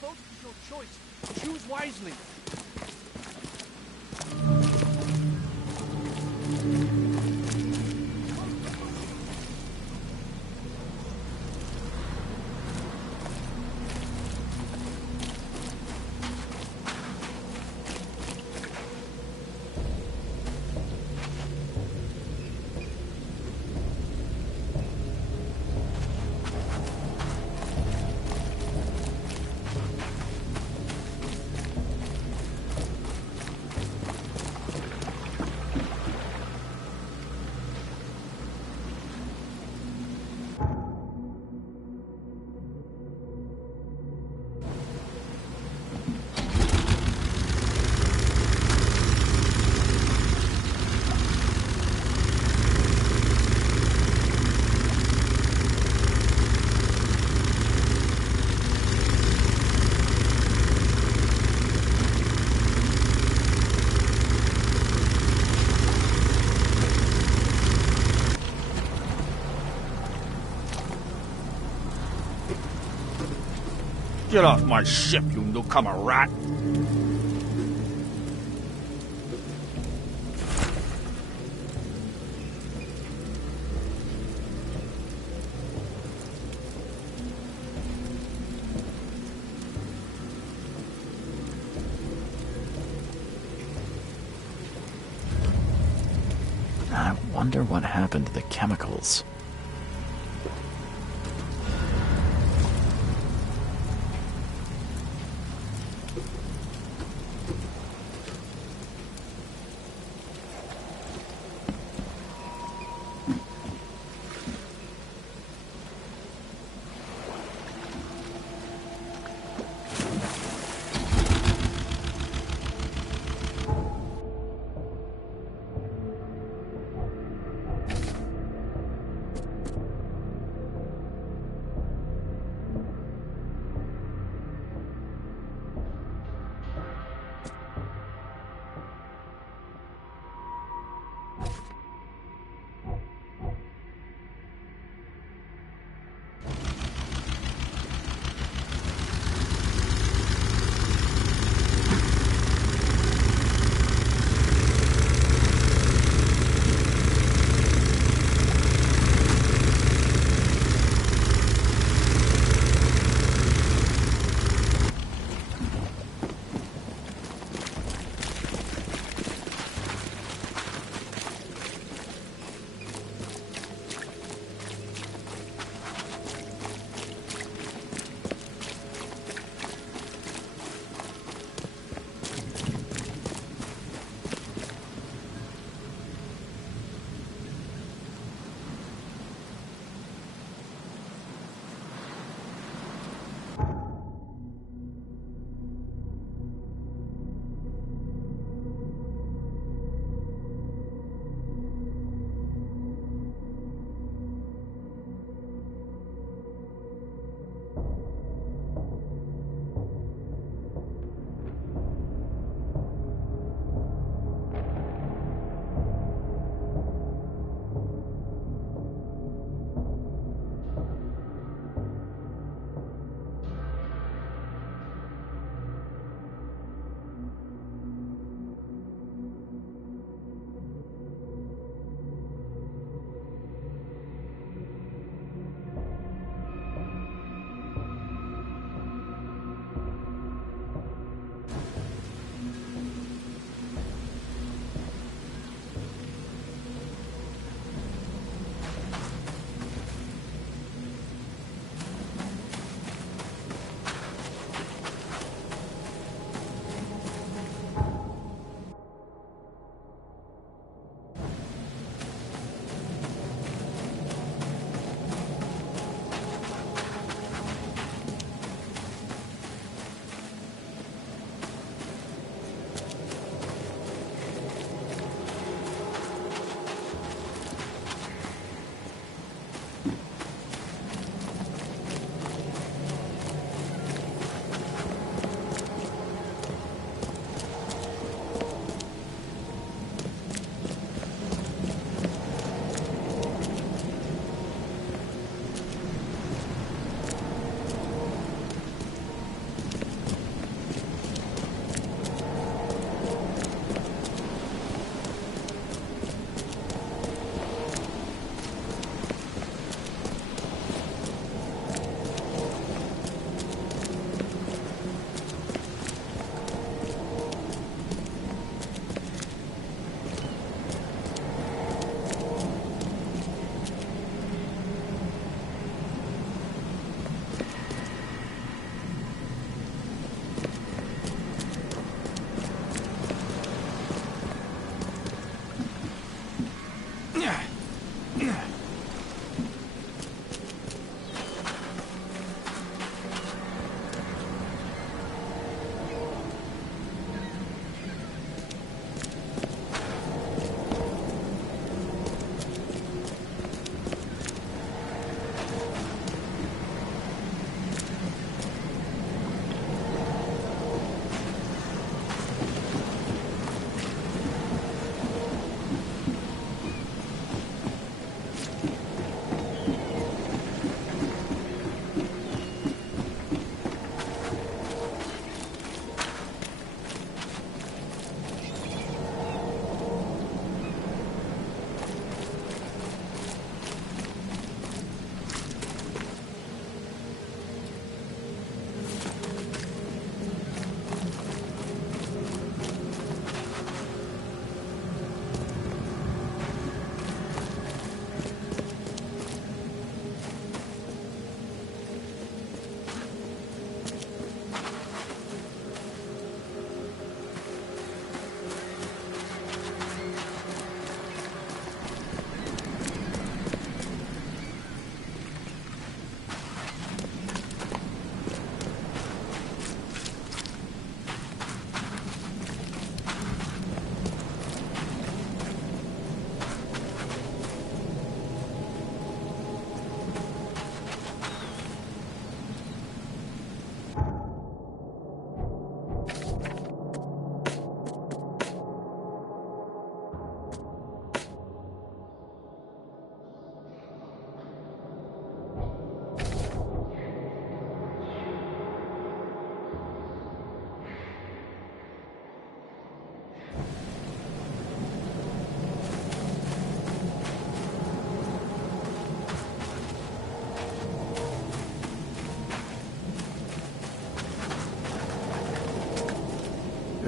vote is your choice. Choose wisely. Get off my ship, you newcomer rat! I wonder what happened to the chemicals.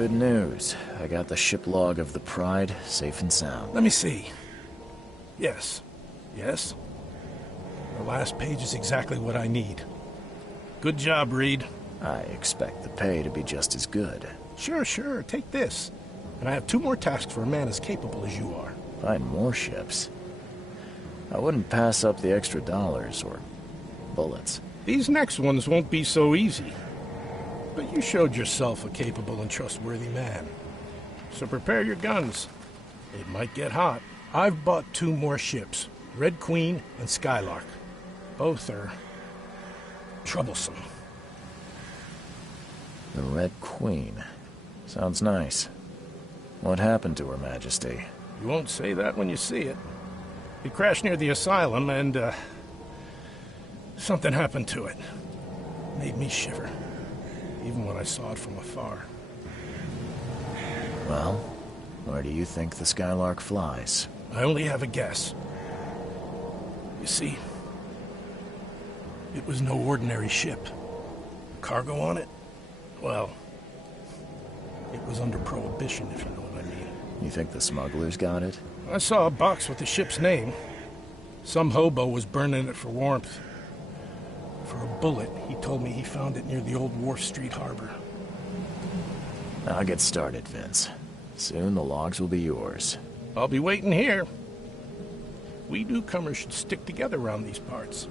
Good news. I got the ship log of the Pride safe and sound. Let me see. Yes. Yes. The last page is exactly what I need. Good job, Reed. I expect the pay to be just as good. Sure. Take this. And I have 2 more tasks for a man as capable as you are. Find more ships. I wouldn't pass up the extra dollars or bullets. These next ones won't be so easy. But you showed yourself a capable and trustworthy man. So prepare your guns. It might get hot. I've bought 2 more ships, Red Queen and Skylark. Both are troublesome. The Red Queen. Sounds nice. What happened to Her Majesty? You won't say that when you see it. It crashed near the asylum and, something happened to it. Made me shiver, even when I saw it from afar. Well, where do you think the Skylark flies? I only have a guess. You see, it was no ordinary ship. Cargo on it? Well, it was under prohibition, if you know what I mean. You think the smugglers got it? I saw a box with the ship's name. Some hobo was burning it for warmth. For a bullet, he told me he found it near the old Wharf Street harbor. I'll get started, Vince. Soon the logs will be yours. I'll be waiting here. We newcomers should stick together around these parts.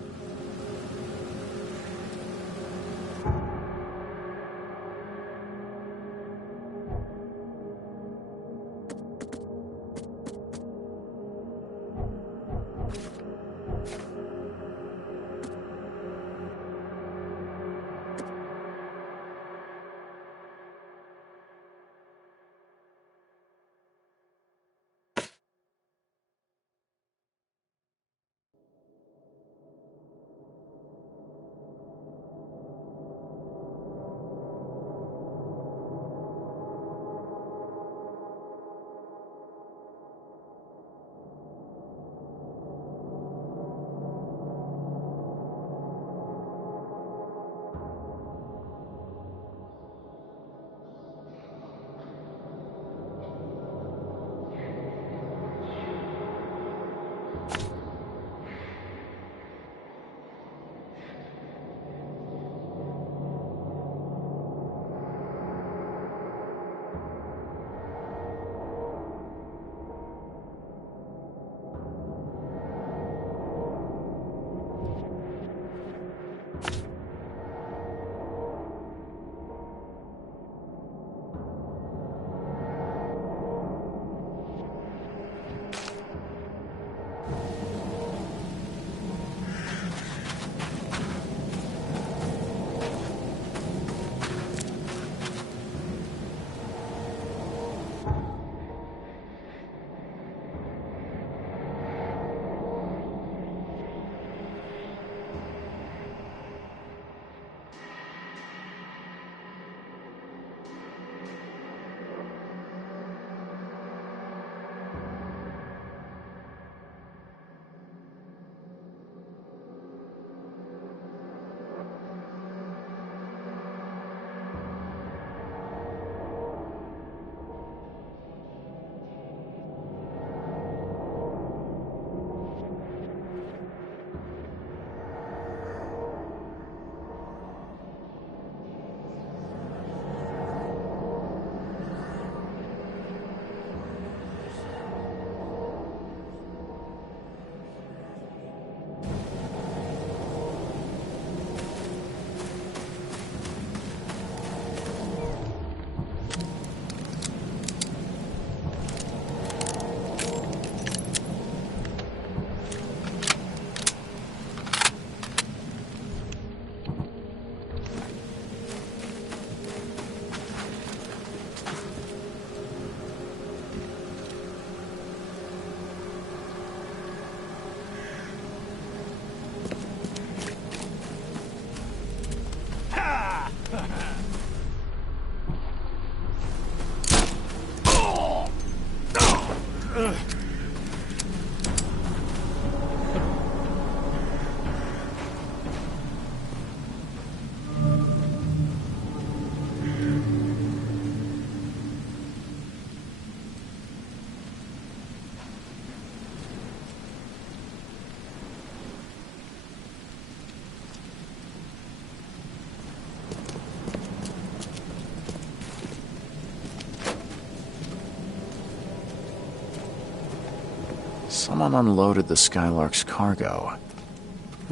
Someone unloaded the Skylark's cargo.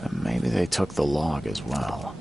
And maybe they took the log as well.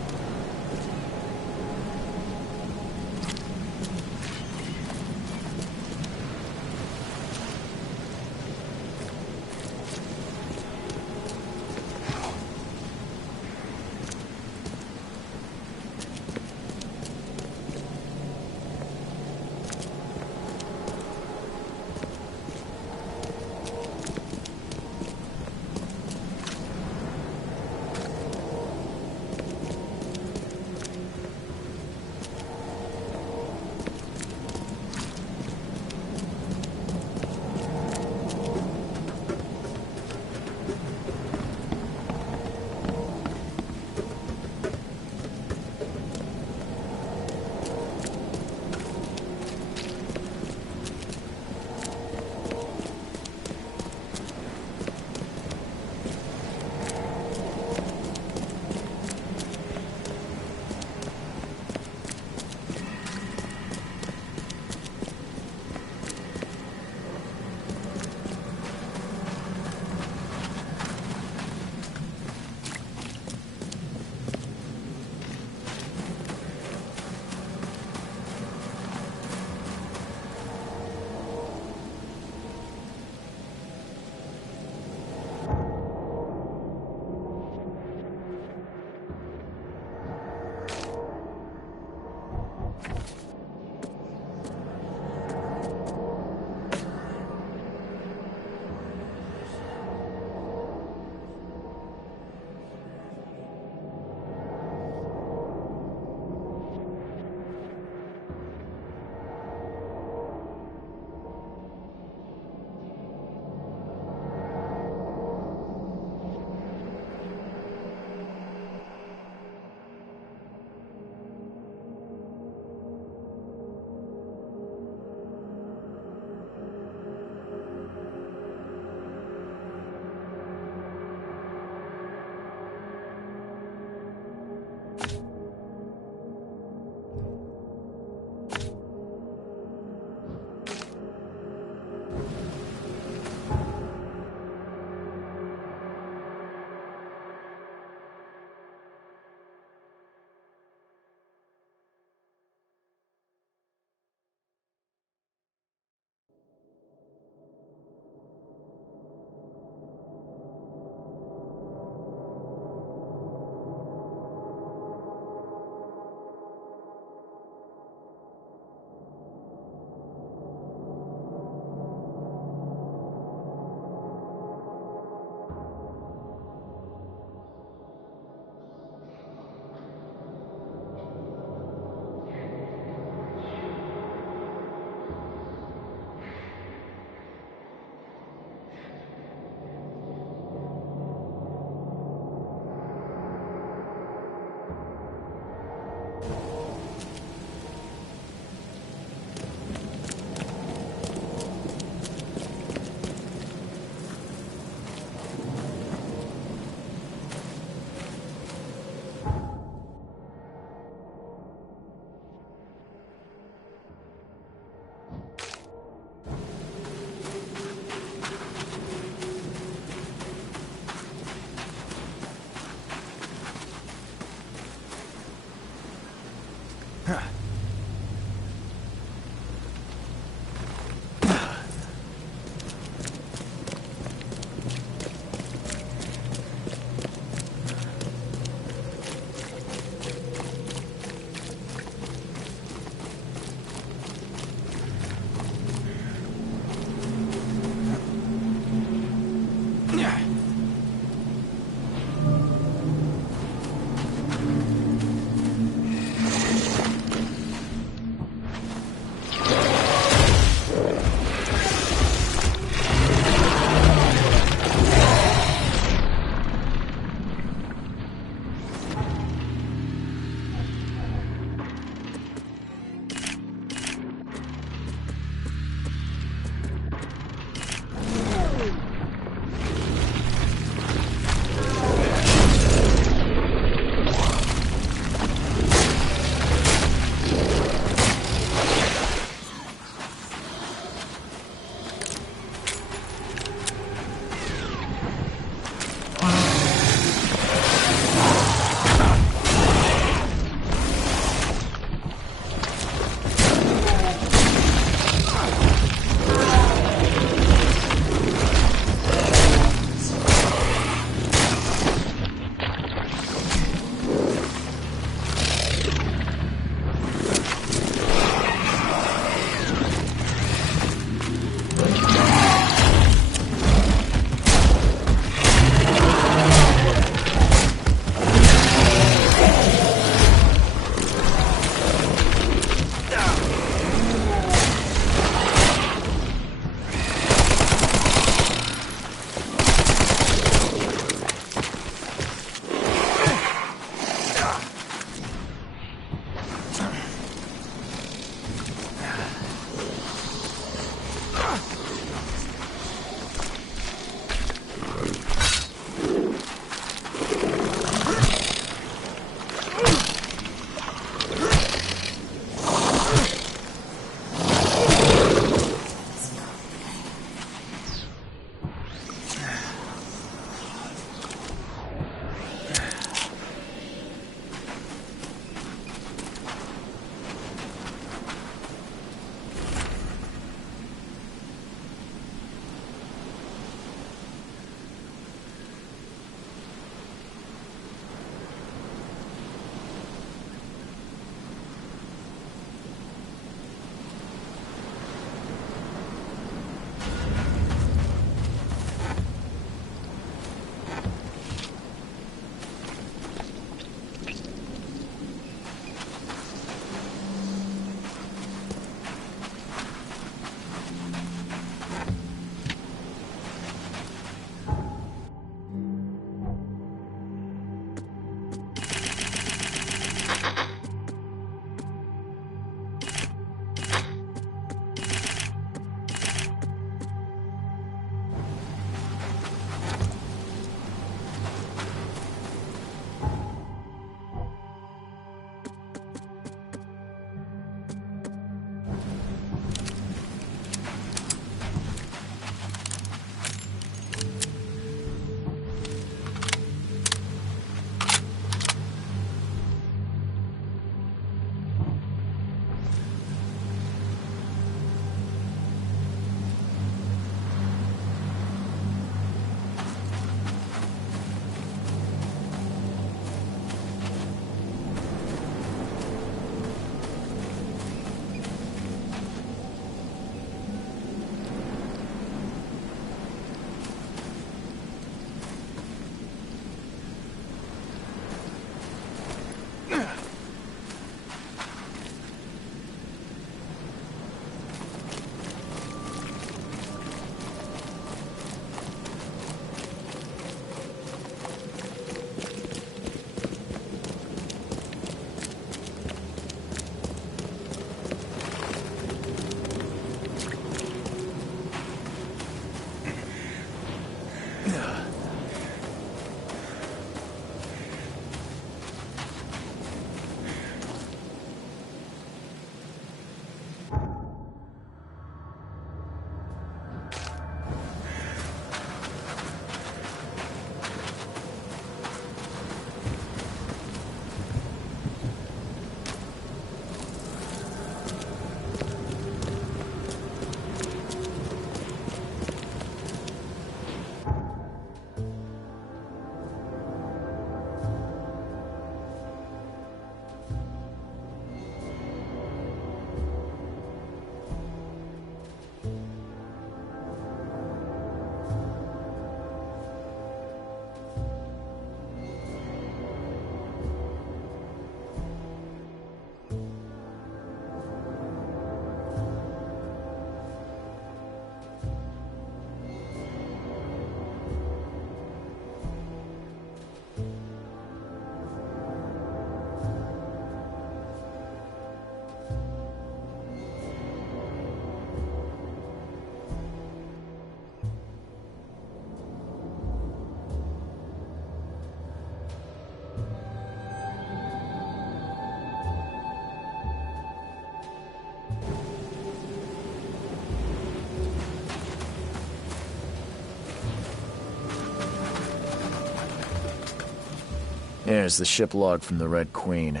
Here's the ship log from the Red Queen.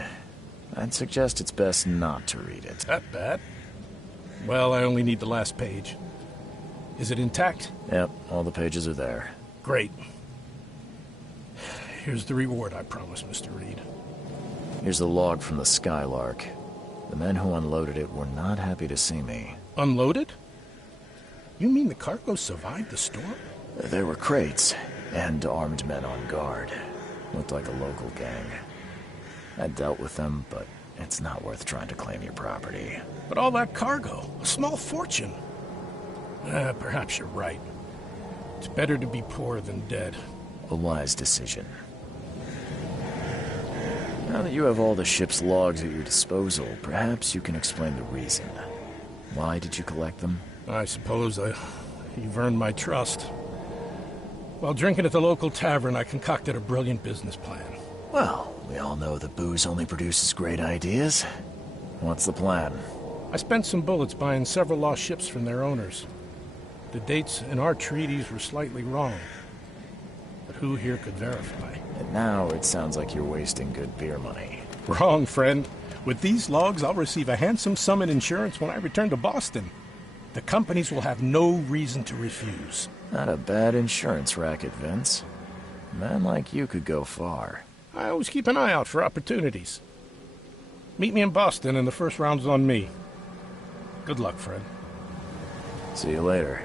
I'd suggest it's best not to read it. That bad? Well, I only need the last page. Is it intact? Yep, all the pages are there. Great. Here's the reward I promised, Mr. Reed. Here's the log from the Skylark. The men who unloaded it were not happy to see me. Unloaded? You mean the cargo survived the storm? There were crates, and armed men on guard. Looked like a local gang. I dealt with them, but it's not worth trying to claim your property. But all that cargo, a small fortune. Perhaps you're right. It's better to be poor than dead. A wise decision. Now that you have all the ship's logs at your disposal, perhaps you can explain the reason. Why did you collect them? I suppose you've earned my trust. While drinking at the local tavern, I concocted a brilliant business plan. Well, we all know that booze only produces great ideas. What's the plan? I spent some bullets buying several lost ships from their owners. The dates in our treaties were slightly wrong. But who here could verify? And now it sounds like you're wasting good beer money. Wrong, friend. With these logs, I'll receive a handsome sum in insurance when I return to Boston. The companies will have no reason to refuse. Not a bad insurance racket, Vince. A man like you could go far. I always keep an eye out for opportunities. Meet me in Boston and the first round's on me. Good luck, Fred. See you later.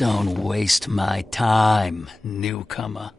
Don't waste my time, newcomer.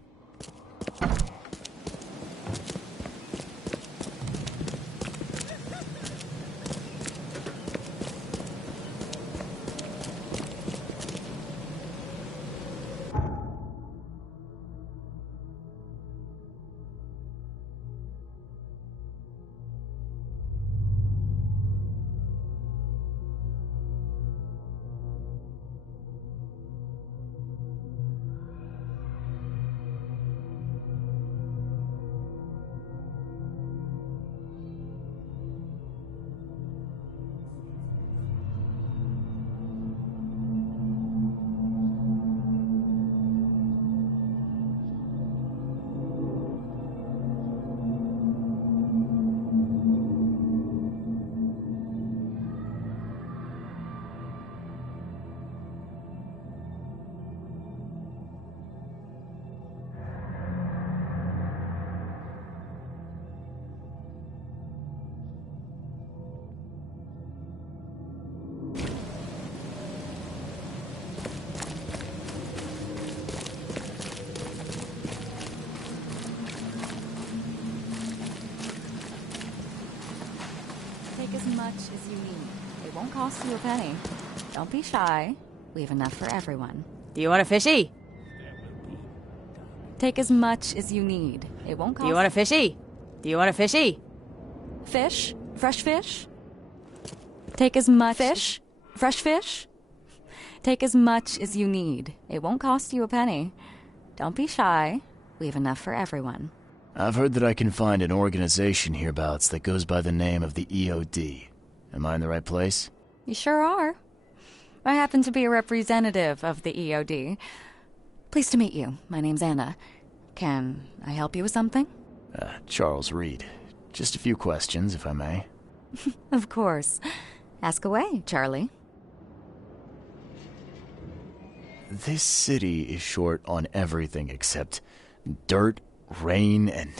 Take as much as you need. It won't cost you a penny. Don't be shy. We have enough for everyone. Do you want a fishy? Take as much as you need. It won't cost... Do you want a fishy? Do you want a fishy? Fish? Fresh fish? Take as much... Fish? Fresh fish? Take as much as you need. It won't cost you a penny. Don't be shy. We have enough for everyone. I've heard that I can find an organization hereabouts that goes by the name of the EOD. Am I in the right place? You sure are. I happen to be a representative of the EOD. Pleased to meet you. My name's Anna. Can I help you with something? Charles Reed. Just a few questions, if I may. Of course. Ask away, Charlie. This city is short on everything except dirt, rain, and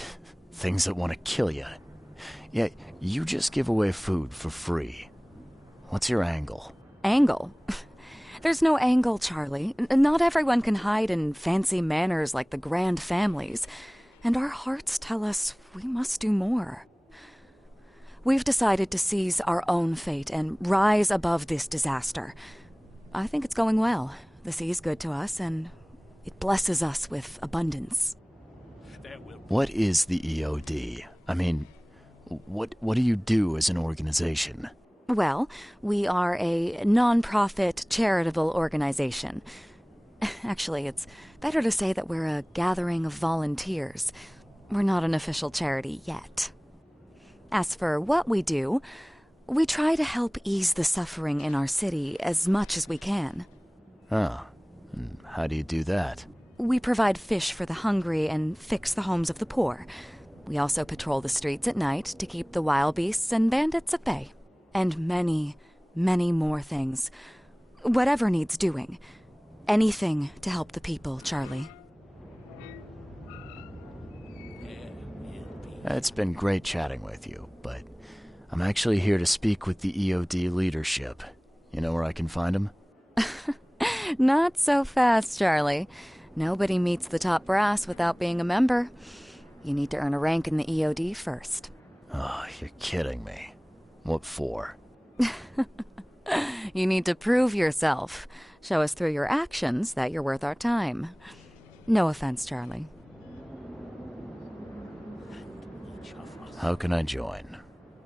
things that want to kill you. Yet, you just give away food for free. What's your angle? Angle? There's no angle, Charlie. Not everyone can hide in fancy manners like the grand families. And our hearts tell us we must do more. We've decided to seize our own fate and rise above this disaster. I think it's going well. The sea's good to us, and it blesses us with abundance. What is the EOD? I mean, what do you do as an organization? Well, we are a non-profit charitable organization. Actually, it's better to say that we're a gathering of volunteers. We're not an official charity yet. As for what we do, we try to help ease the suffering in our city as much as we can. Oh, how do you do that? We provide fish for the hungry and fix the homes of the poor. We also patrol the streets at night to keep the wild beasts and bandits at bay. And many, many more things. Whatever needs doing. Anything to help the people, Charlie. It's been great chatting with you, but I'm actually here to speak with the EOD leadership. You know where I can find them? Not so fast, Charlie. Nobody meets the top brass without being a member. You need to earn a rank in the EOD first. Oh, you're kidding me. What for? You need to prove yourself. Show us through your actions that you're worth our time. No offense, Charlie. How can I join?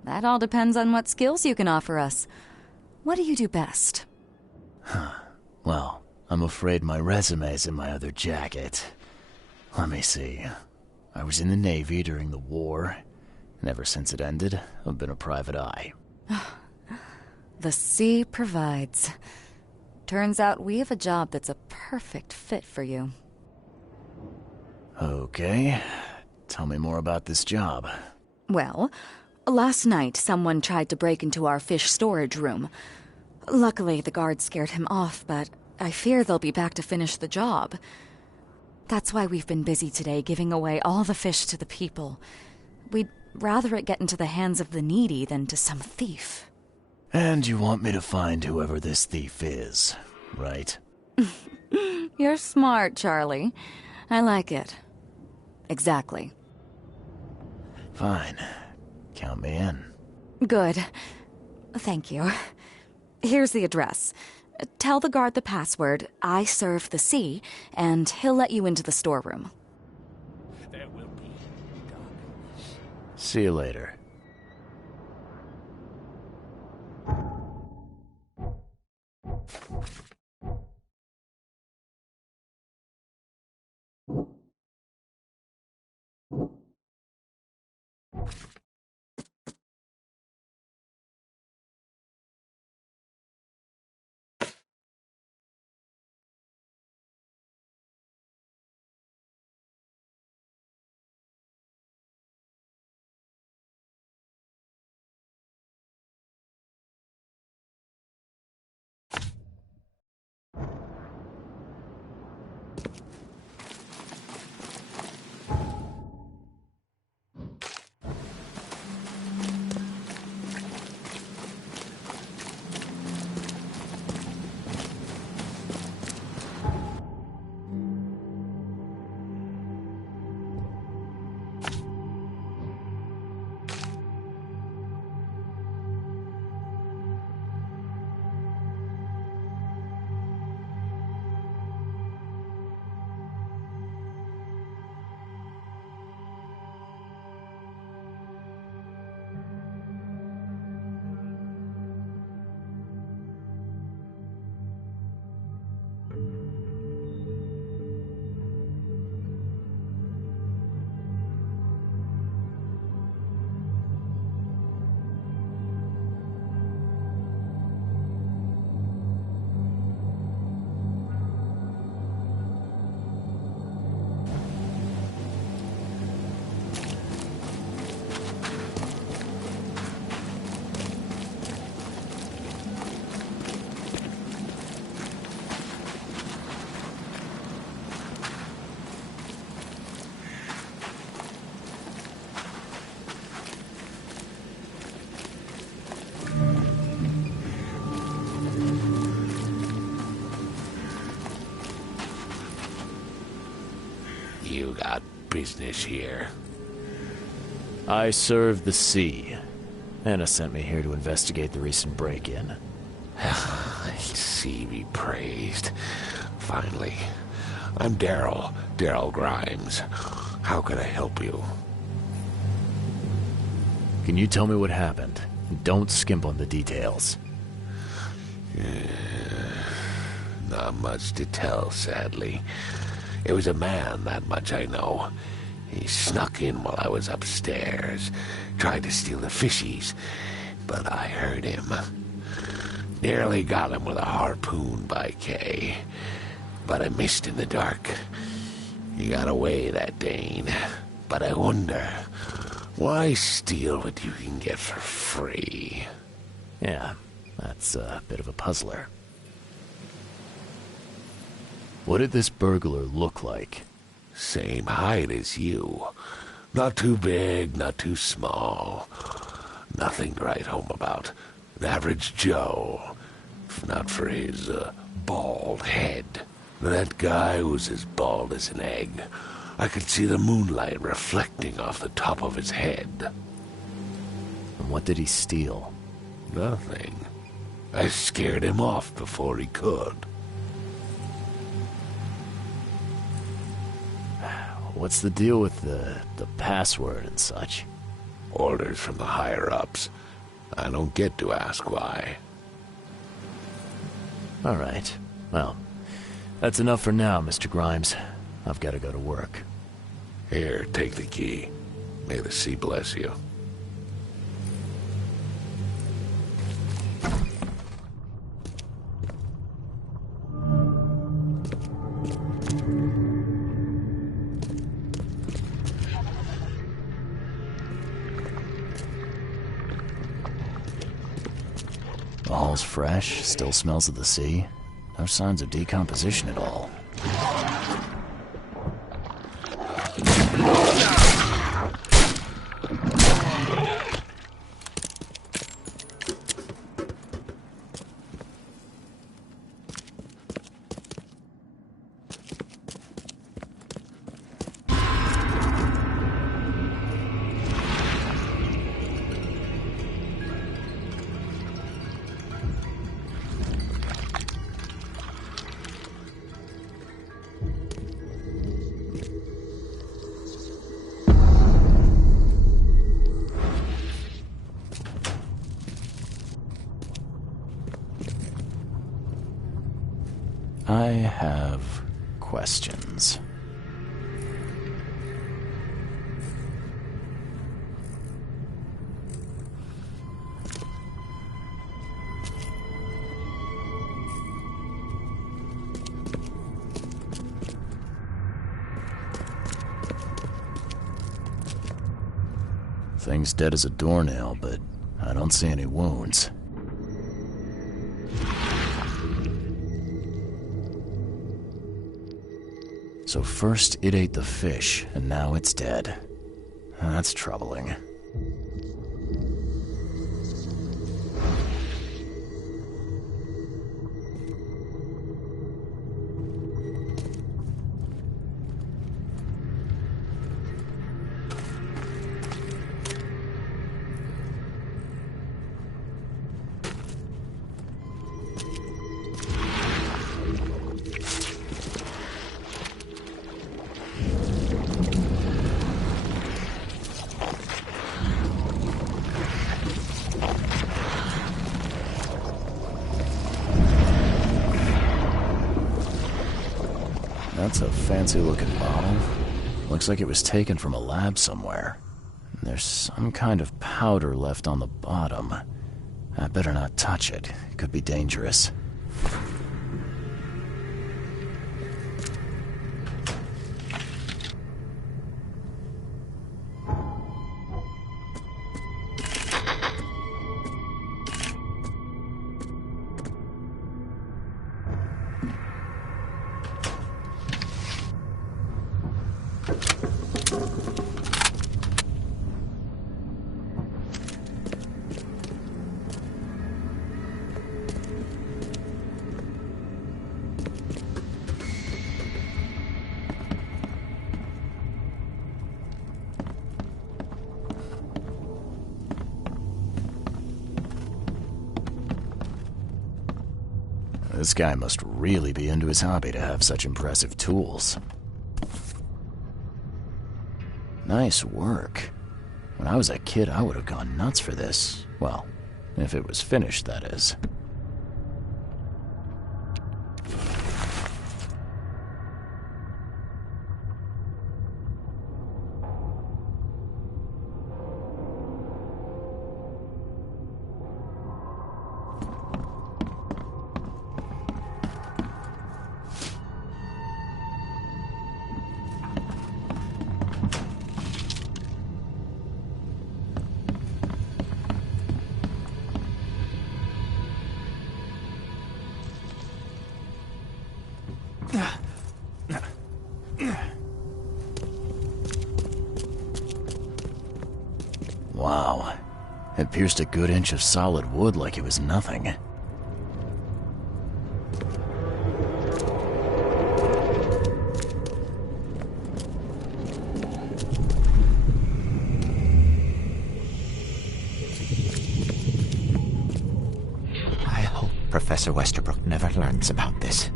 That all depends on what skills you can offer us. What do you do best? Well, I'm afraid my resume's in my other jacket. Let me see. I was in the Navy during the war, and ever since it ended, I've been a private eye. The sea provides. Turns out we have a job that's a perfect fit for you. Okay. Tell me more about this job. Well, last night someone tried to break into our fish storage room. Luckily, the guards scared him off, but I fear they'll be back to finish the job. That's why we've been busy today giving away all the fish to the people. We'd rather it get into the hands of the needy than to some thief. And you want me to find whoever this thief is, right? You're smart, Charlie. I like it. Exactly. Fine. Count me in. Good. Thank you. Here's the address. Tell the guard the password, I serve the sea, and he'll let you into the storeroom. There will be darkness. See you later. You got business here. I serve the sea. Anna sent me here to investigate the recent break-in. Sea be praised. Finally. I'm Daryl Grimes. How can I help you? Can you tell me what happened? Don't skimp on the details. Not much to tell, sadly. It was a man, that much I know. He snuck in while I was upstairs, tried to steal the fishies, but I heard him. Nearly got him with a harpoon by Kay, but I missed in the dark. He got away, that Dane, but I wonder, why steal what you can get for free? Yeah, that's a bit of a puzzler. What did this burglar look like? Same height as you. Not too big, not too small. Nothing to write home about. An average Joe. If not for his, bald head. That guy was as bald as an egg. I could see the moonlight reflecting off the top of his head. And what did he steal? Nothing. I scared him off before he could. What's the deal with the password and such? Orders from the higher-ups. I don't get to ask why. All right. Well, that's enough for now, Mr. Grimes. I've got to go to work. Here, take the key. May the sea bless you. The hall's fresh, still smells of the sea. No signs of decomposition at all. I have questions. Thing's dead as a doornail, but I don't see any wounds. So first it ate the fish, and now it's dead. That's troubling. That's a fancy-looking bottle. Looks like it was taken from a lab somewhere. There's some kind of powder left on the bottom. I better not touch it. It could be dangerous. This guy must really be into his hobby to have such impressive tools. Nice work. When I was a kid, I would have gone nuts for this. Well, if it was finished, that is. Wow. It pierced a good inch of solid wood like it was nothing. I hope Professor Westerbrook never learns about this.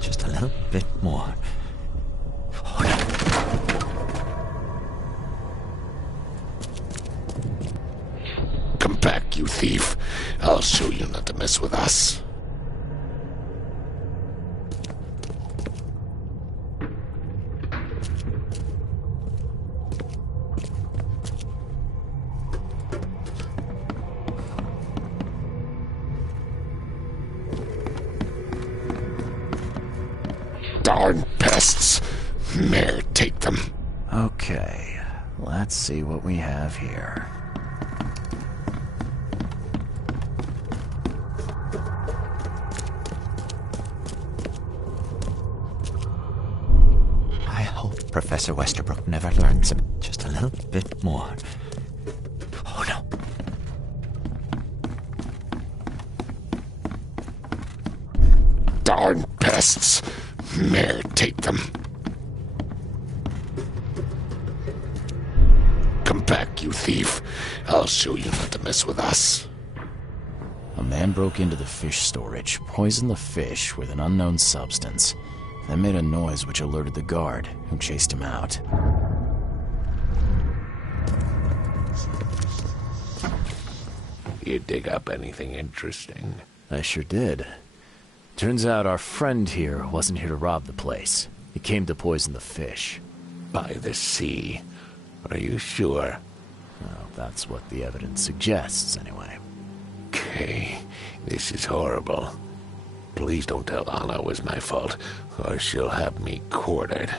Just a little bit more. Come back, you thief. I'll show you not to mess with us. Darn pests. Mayor, take them. Okay, let's see what we have here. I hope Professor Westerbrook never learns him. Just a little bit more. Oh no. Darn pests. Mayor, take them. Come back, you thief. I'll show you not to mess with us. A man broke into the fish storage, poisoned the fish with an unknown substance, then made a noise which alerted the guard, who chased him out. You dig up anything interesting? I sure did. Turns out our friend here wasn't here to rob the place. He came to poison the fish. By the sea. Are you sure? Well, that's what the evidence suggests, anyway. Okay, this is horrible. Please don't tell Anna it was my fault, or she'll have me quartered.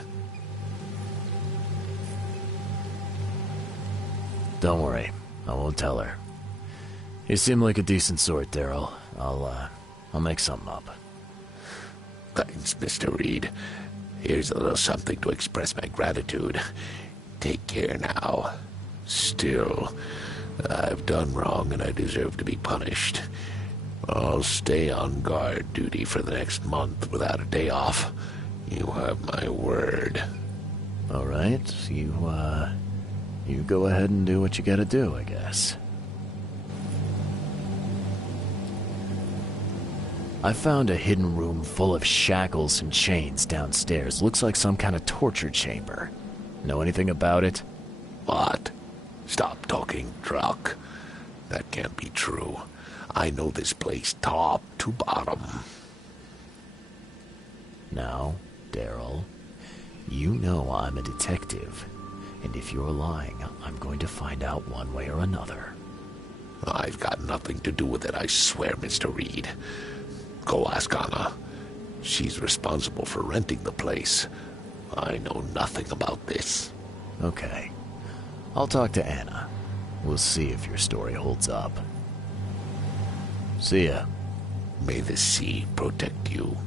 Don't worry, I won't tell her. You seem like a decent sort, Daryl. I'll make something up. Thanks, Mr. Reed. Here's a little something to express my gratitude. Take care now. Still, I've done wrong and I deserve to be punished. I'll stay on guard duty for the next month without a day off. You have my word. All right, you go ahead and do what you gotta do, I guess. I found a hidden room full of shackles and chains downstairs. Looks like some kind of torture chamber. Know anything about it? What? Stop talking truck. That can't be true. I know this place top to bottom. Now, Daryl, you know I'm a detective. And if you're lying, I'm going to find out one way or another. I've got nothing to do with it, I swear, Mr. Reed. Go ask Anna. She's responsible for renting the place. I know nothing about this. Okay. I'll talk to Anna. We'll see if your story holds up. See ya. May the sea protect you.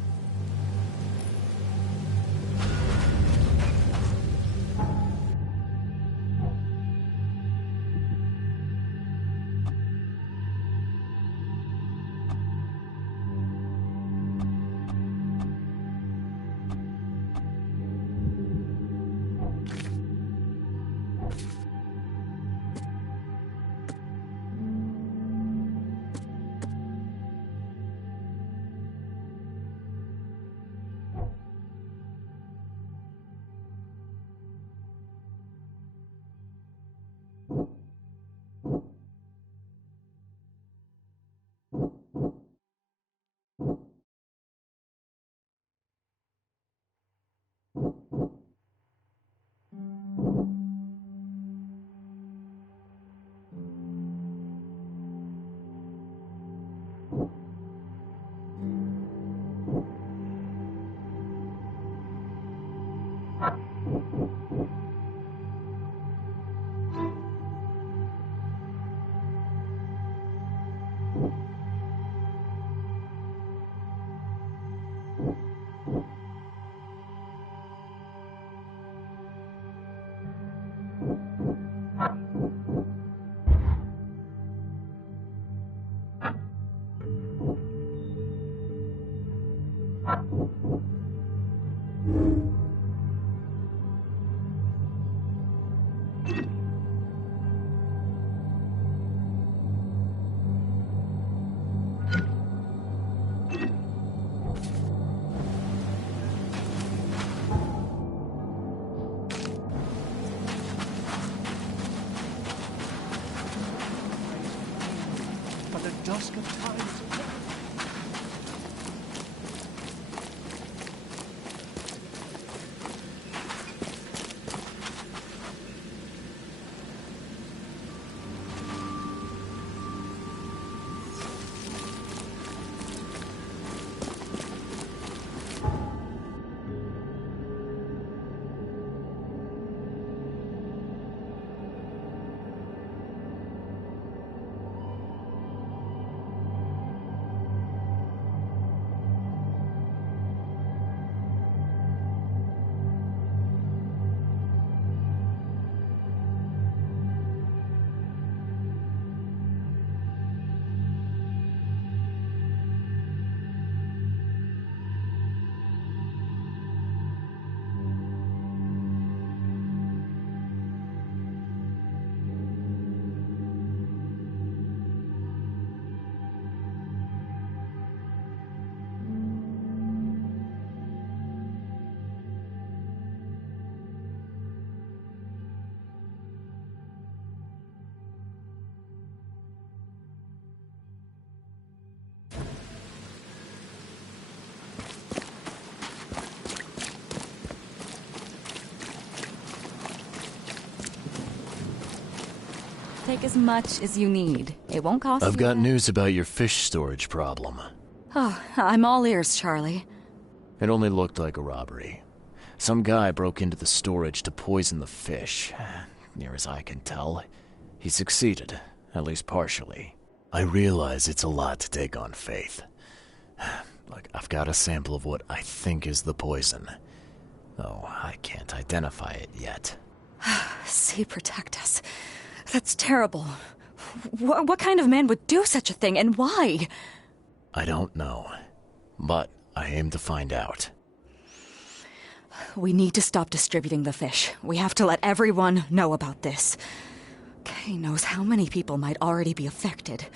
take as much as you need. It won't cost you. I've got news about your fish storage problem. Oh, I'm all ears, Charlie. It only looked like a robbery. Some guy broke into the storage to poison the fish. Near as I can tell, he succeeded, at least partially. I realize it's a lot to take on faith. Look, I've got a sample of what I think is the poison, though I can't identify it yet. See, protect us. That's terrible. What kind of man would do such a thing, and why? I don't know, but I aim to find out. We need to stop distributing the fish. We have to let everyone know about this. Kay knows how many people might already be affected.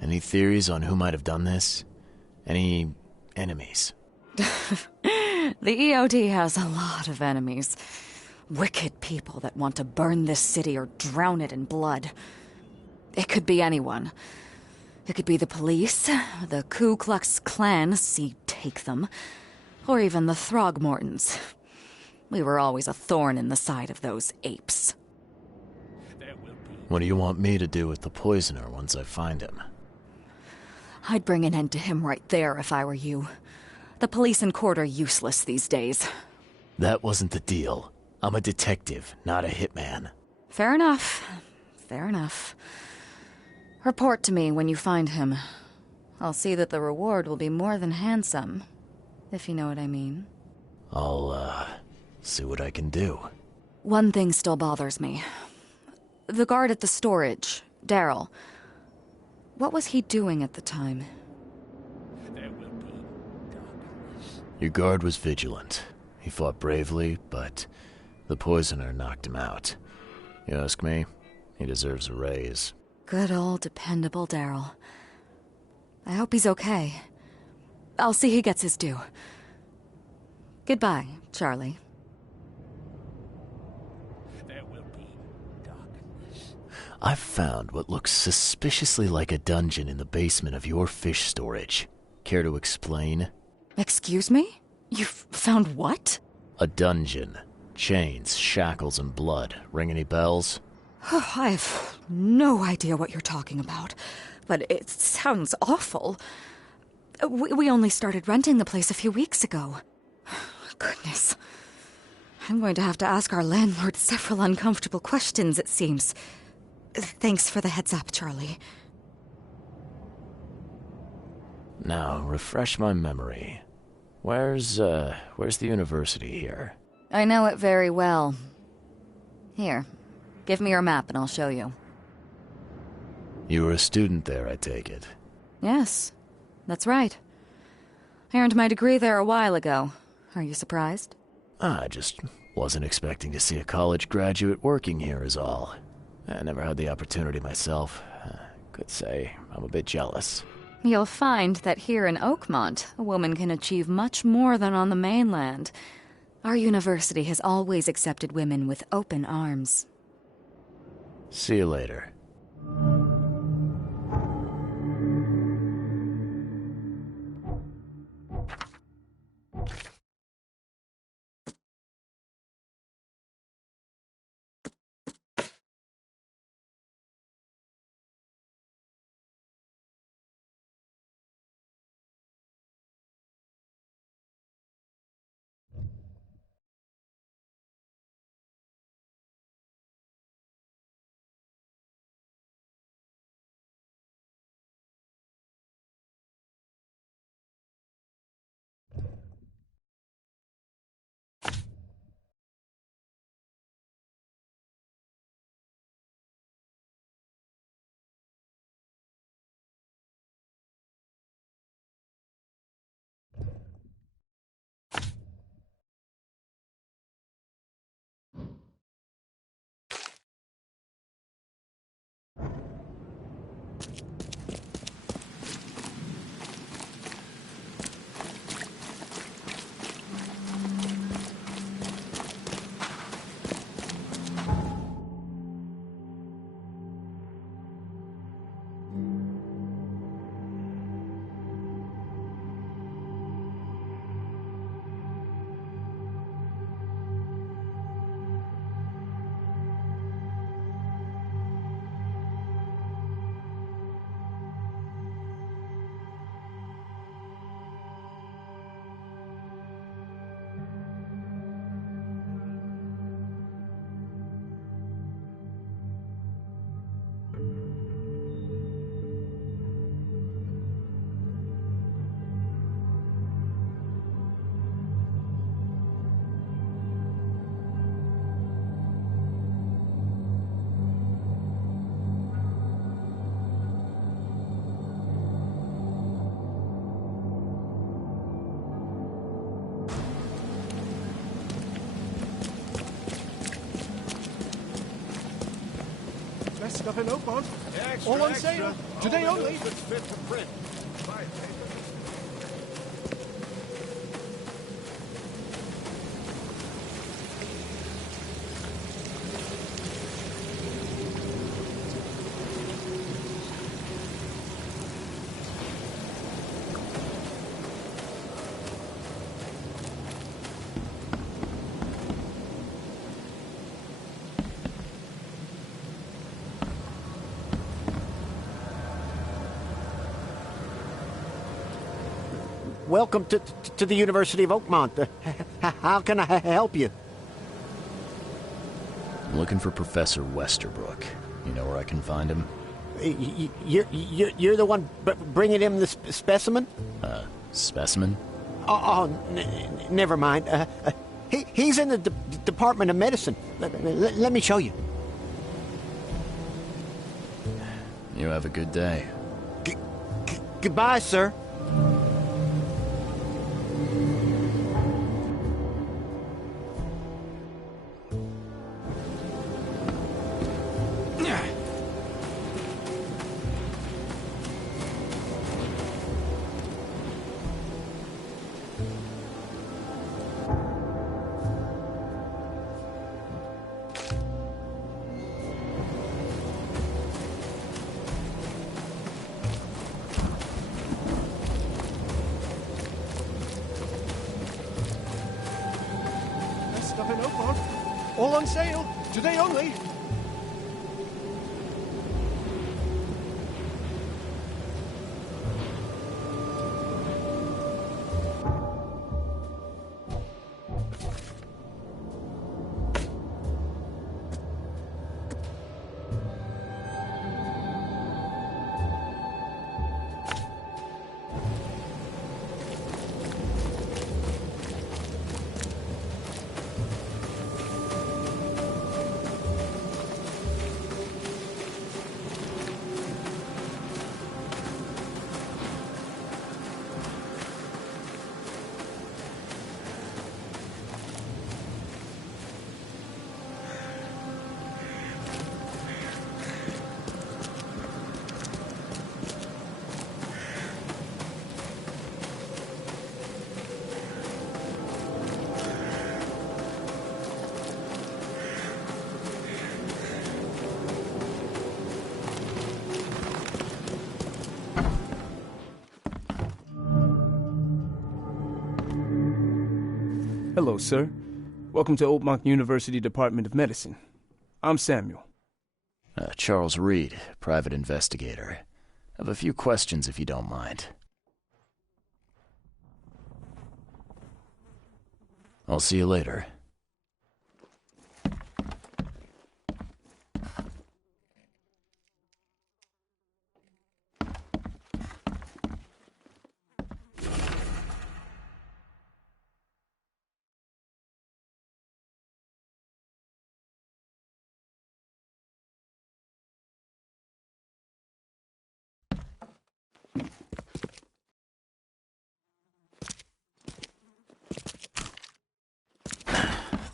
Any theories on who might have done this? Any enemies? The EOD has a lot of enemies. Wicked people that want to burn this city or drown it in blood. It could be anyone. It could be the police, the Ku Klux Klan, see, take them, or even the Throgmortons. We were always a thorn in the side of those apes. What do you want me to do with the poisoner once I find him? I'd bring an end to him right there if I were you. The police and court are useless these days. That wasn't the deal. I'm a detective, not a hitman. Fair enough. Fair enough. Report to me when you find him. I'll see that the reward will be more than handsome, if you know what I mean. I'll, see what I can do. One thing still bothers me. The guard at the storage, Daryl. What was he doing at the time? There will be darkness. Your guard was vigilant. He fought bravely, but the poisoner knocked him out. You ask me, he deserves a raise. Good old dependable Daryl. I hope he's okay. I'll see he gets his due. Goodbye, Charlie. There will be darkness. I've found what looks suspiciously like a dungeon in the basement of your fish storage. Care to explain? Excuse me? You've found what? A dungeon. Chains, shackles, and blood. Ring any bells? I have no idea what you're talking about, but it sounds awful. We only started renting the place a few weeks ago. Goodness. I'm going to have to ask our landlord several uncomfortable questions, it seems. Thanks for the heads up, Charlie. Now, refresh my memory. Where's the university here? I know it very well. Here, give me your map and I'll show you. You were a student there, I take it. Yes, that's right. I earned my degree there a while ago. Are you surprised? I just wasn't expecting to see a college graduate working here is all. I never had the opportunity myself. Could say I'm a bit jealous. You'll find that here in Oakmont, a woman can achieve much more than on the mainland. Our university has always accepted women with open arms. See you later. Best stuff in Oakmont. All on sale. Today only. That's fit to print. Buy paper. Welcome to the University of Oakmont. How can I help you? I'm looking for Professor Westerbrook. You know where I can find him? You're the one bringing him the specimen? Specimen? Never mind. He's in the Department of Medicine. Let me show you. You have a good day. Goodbye, sir. Best stuff in Oakmont. All on sale. Today only. Hello, sir. Welcome to Oakmont University Department of Medicine. I'm Samuel. Charles Reed, private investigator. I have a few questions if you don't mind. I'll see you later.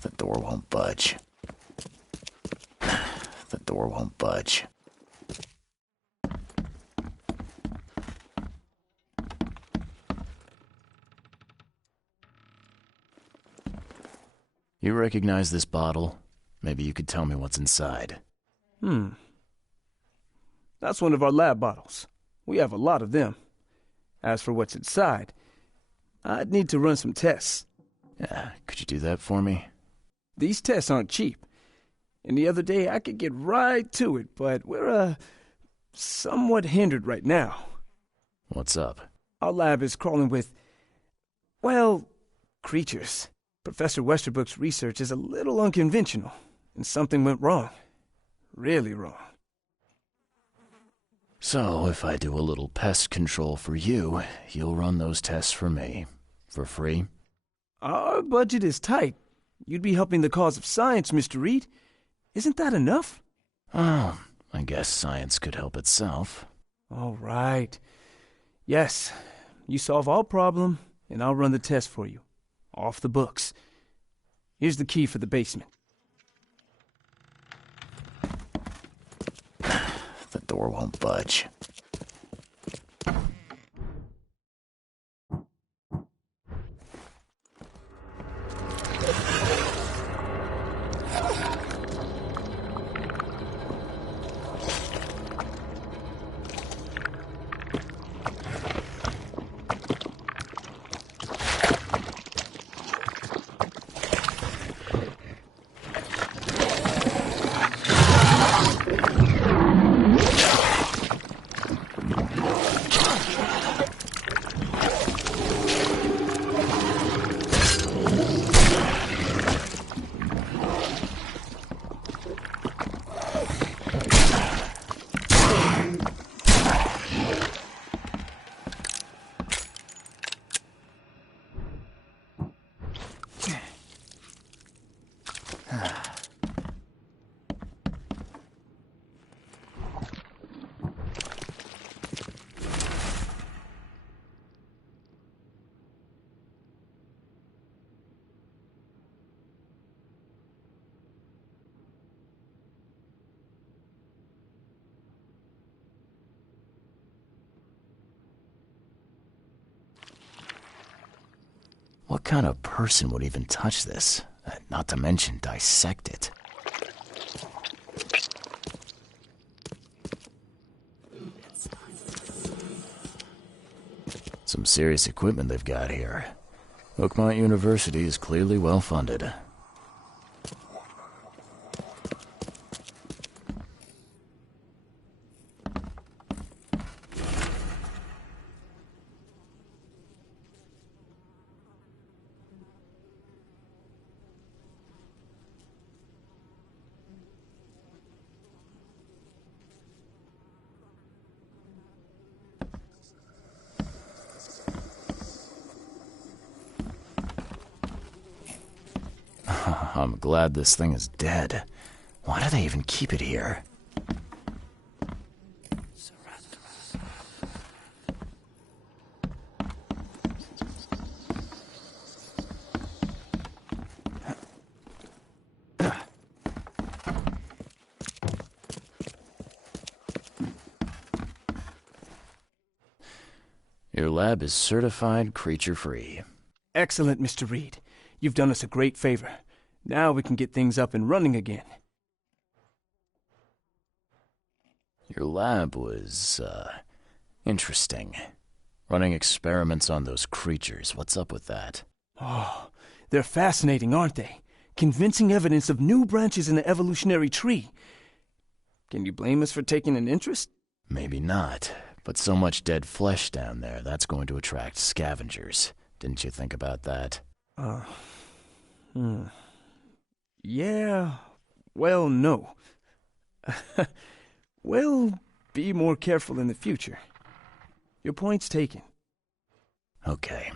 The door won't budge. The door won't budge. You recognize this bottle? Maybe you could tell me what's inside. That's one of our lab bottles. We have a lot of them. As for what's inside, I'd need to run some tests. Yeah, could you do that for me? These tests aren't cheap. And the other day I could get right to it, but we're, somewhat hindered right now. What's up? Our lab is crawling with, well, creatures. Professor Westerbrook's research is a little unconventional, and something went wrong. Really wrong. So, if I do a little pest control for you, you'll run those tests for me. For free? Our budget is tight. You'd be helping the cause of science, Mr. Reed. Isn't that enough? Oh, I guess science could help itself. All right. Yes, you solve our problem, and I'll run the test for you. Off the books. Here's the key for the basement. door won't budge. What kind of person would even touch this? Not to mention dissect it. Some serious equipment they've got here. Oakmont University is clearly well funded. I'm glad this thing is dead. Why do they even keep it here? Your lab is certified creature-free. Excellent, Mr. Reed. You've done us a great favor. Now we can get things up and running again. Your lab was, interesting. Running experiments on those creatures. What's up with that? Oh, they're fascinating, aren't they? Convincing evidence of new branches in the evolutionary tree. Can you blame us for taking an interest? Maybe not, but so much dead flesh down there, that's going to attract scavengers. Didn't you think about that? Yeah, well, no. We'll be more careful in the future. Your point's taken. Okay.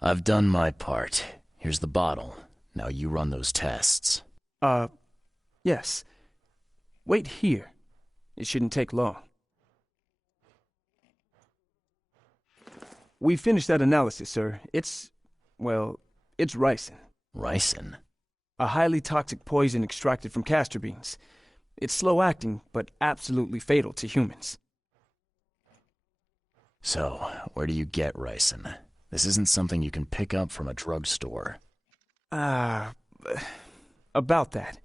I've done my part. Here's the bottle. Now you run those tests. Yes. Wait here. It shouldn't take long. We finished that analysis, sir. It's ricin. Ricin? A highly toxic poison extracted from castor beans. It's slow-acting, but absolutely fatal to humans. So, where do you get ricin? This isn't something you can pick up from a drugstore. About that.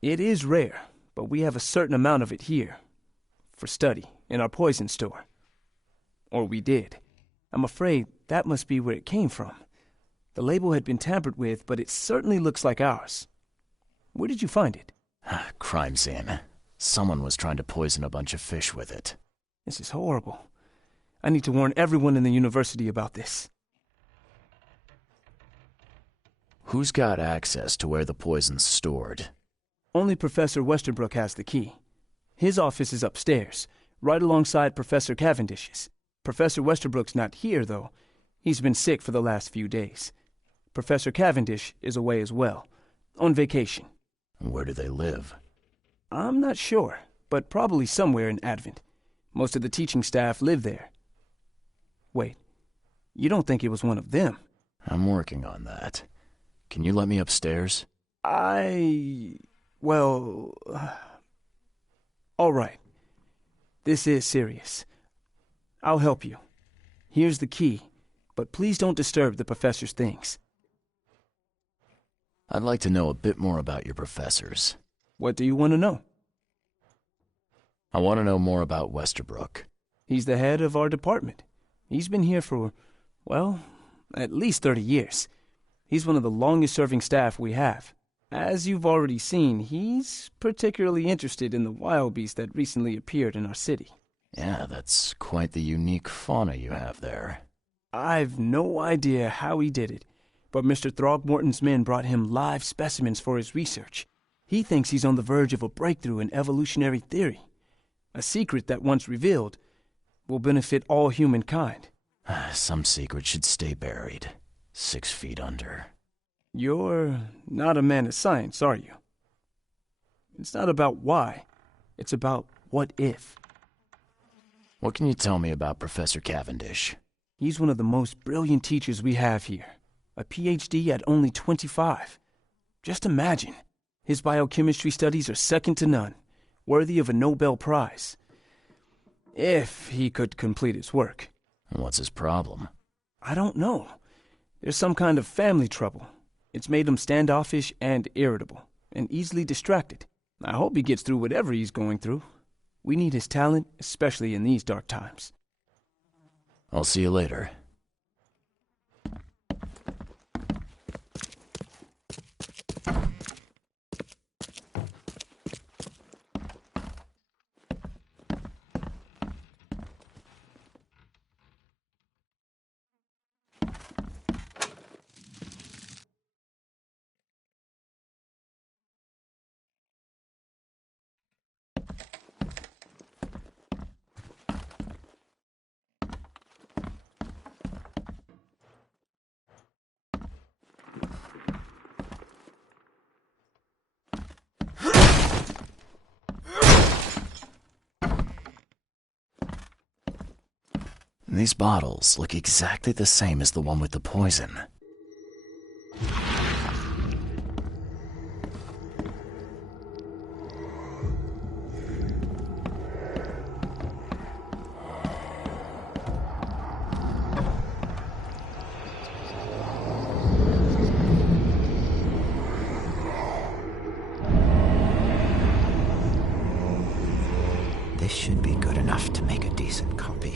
It is rare, but we have a certain amount of it here. For study, in our poison store. Or we did. I'm afraid that must be where it came from. The label had been tampered with, but it certainly looks like ours. Where did you find it? Crime scene. Someone was trying to poison a bunch of fish with it. This is horrible. I need to warn everyone in the university about this. Who's got access to where the poison's stored? Only Professor Westerbrook has the key. His office is upstairs, right alongside Professor Cavendish's. Professor Westerbrook's not here, though. He's been sick for the last few days. Professor Cavendish is away as well, on vacation. Where do they live? I'm not sure, but probably somewhere in Advent. Most of the teaching staff live there. Wait, you don't think it was one of them? I'm working on that. Can you let me upstairs? All right. This is serious. I'll help you. Here's the key, but please don't disturb the professor's things. I'd like to know a bit more about your professors. What do you want to know? I want to know more about Westerbrook. He's the head of our department. He's been here for, well, at least 30 years. He's one of the longest-serving staff we have. As you've already seen, he's particularly interested in the wild beast that recently appeared in our city. Yeah, that's quite the unique fauna you have there. I've no idea how he did it, but Mr. Throgmorton's men brought him live specimens for his research. He thinks he's on the verge of a breakthrough in evolutionary theory. A secret that, once revealed, will benefit all humankind. Some secret should stay buried, 6 feet under. You're not a man of science, are you? It's not about why. It's about what if. What can you tell me about Professor Cavendish? He's one of the most brilliant teachers we have here. A PhD at only 25. Just imagine. His biochemistry studies are second to none, worthy of a Nobel Prize. If he could complete his work. What's his problem? I don't know. There's some kind of family trouble. It's made him standoffish and irritable, and easily distracted. I hope he gets through whatever he's going through. We need his talent, especially in these dark times. I'll see you later. These bottles look exactly the same as the one with the poison. This should be good enough to make a decent copy.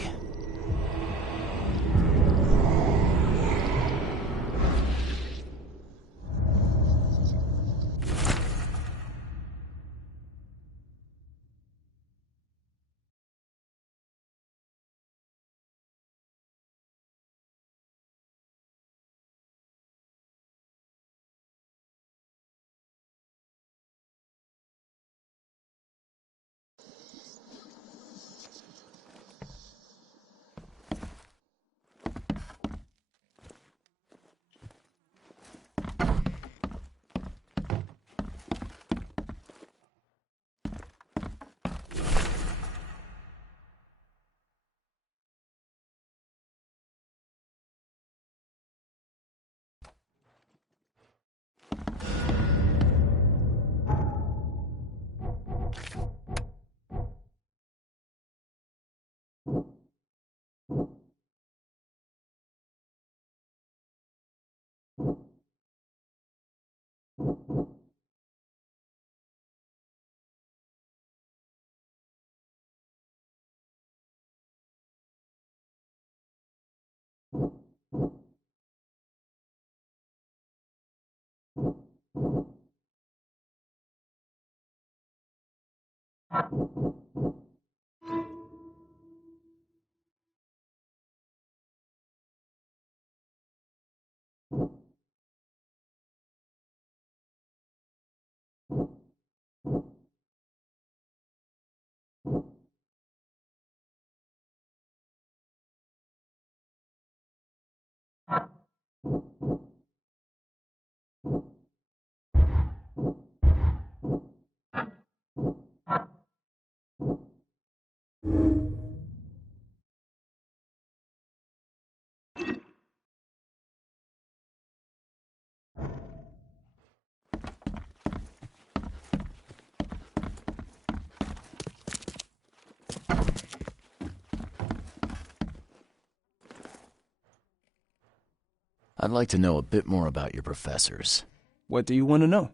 I'd like to know a bit more about your professors. What do you want to know?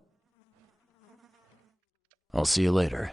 I'll see you later.